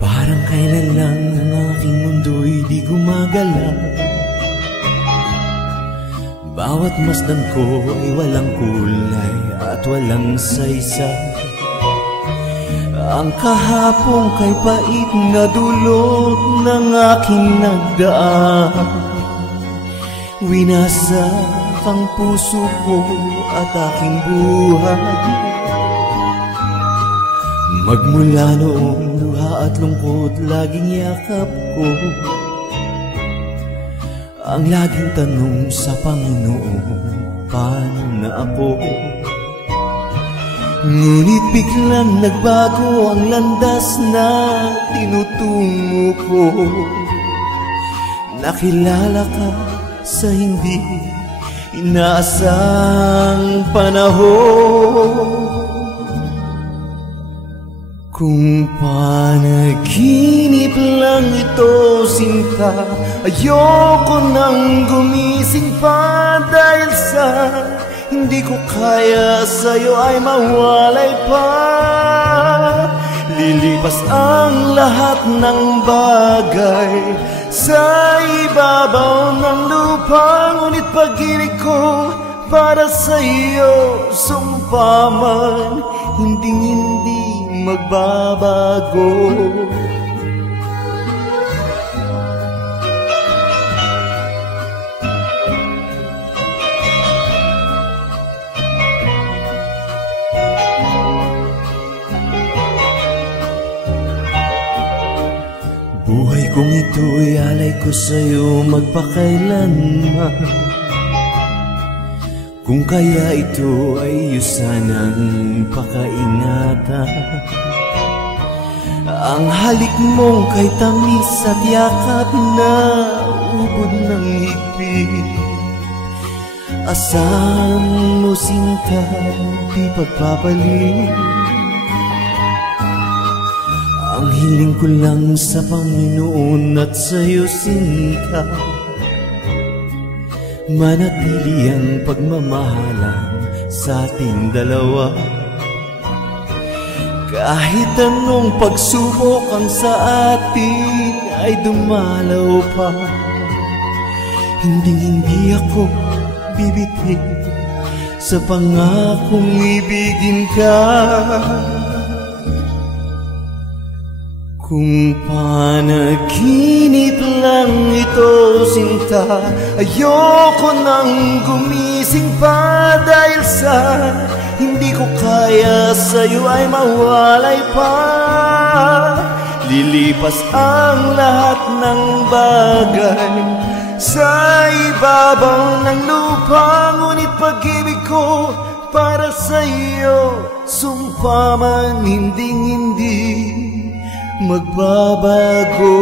Parang kailan lang ang aking mundo'y di gumagalaw. Bawat masdan ko ay walang kulay at walang saysay. Ang kahapon kay pait na dulot ng aking nagdaan. Winasak ang puso ko at aking buhay. Magmula noong luha at lungkot laging yakap ko. Ang laging tanong sa Panginoon, paano na ako? Ngunit biglang nagbago ang landas na tinutungo ko. Nakilala ka sa hindi inaasang panahon. Kung panaginip lang ito, sinta, ayoko nang gumising pa dahil sa hindi ko kaya sa'yo ay mawalay pa. Lilipas ang lahat ng bagay sa ibabaw ng lupa, ngunit pag-ibig ko para sa'yo, sumpa man, hindi magbabago. Buhay kong ito'y alay ko sa'yo magpakailanman. Kung kaya ito ay sanang pakaingatan. Ang halik mong kay tamis at yakap na ubod ng higpit. Asahan mo sinta, di pagpapalit. Ang hiling ko lang sa Panginoon at sa'yo sinta, manatili ang pagmamahalan sa ating dalawa. Kahit anong pagsubok ang sa atin ay dumalaw pa, hindi ako bibiti sa pangakong ibigin ka. Kung panaginip lang ito, sinta, ayoko nang gumising pa dahil sa hindi ko kaya sa'yo ay mawalay pa. Lilipas ang lahat ng bagay sa ibabaw ng lupa, ngunit pag-ibig ko para sa'yo, sumpa man, hindi magbabago.